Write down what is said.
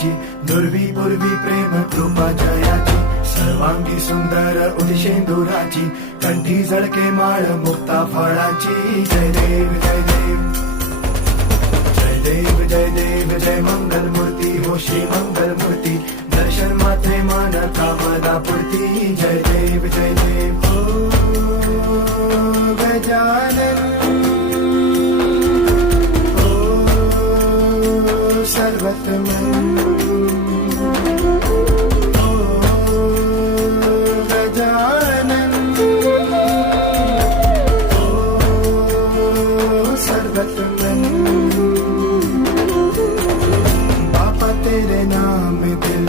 जयाची, दुर्वी पूर्वी प्रेम कृपा जयाची, सर्वांगी सुंदर उदिशेंदुराची, कंठी झळके माळ मुक्ता फळाची. जय देव जय देव जय देव जय देव जय मंगल मूर्ती हो श्री मंगल मूर्ती, दर्शन मात्रे मान कामदा पूर्ती. जय देव जय देव ओ गजानन ओ सर्वतमन ओ गजानन ओ सर्वतमन. बापा तेरे नाम दिल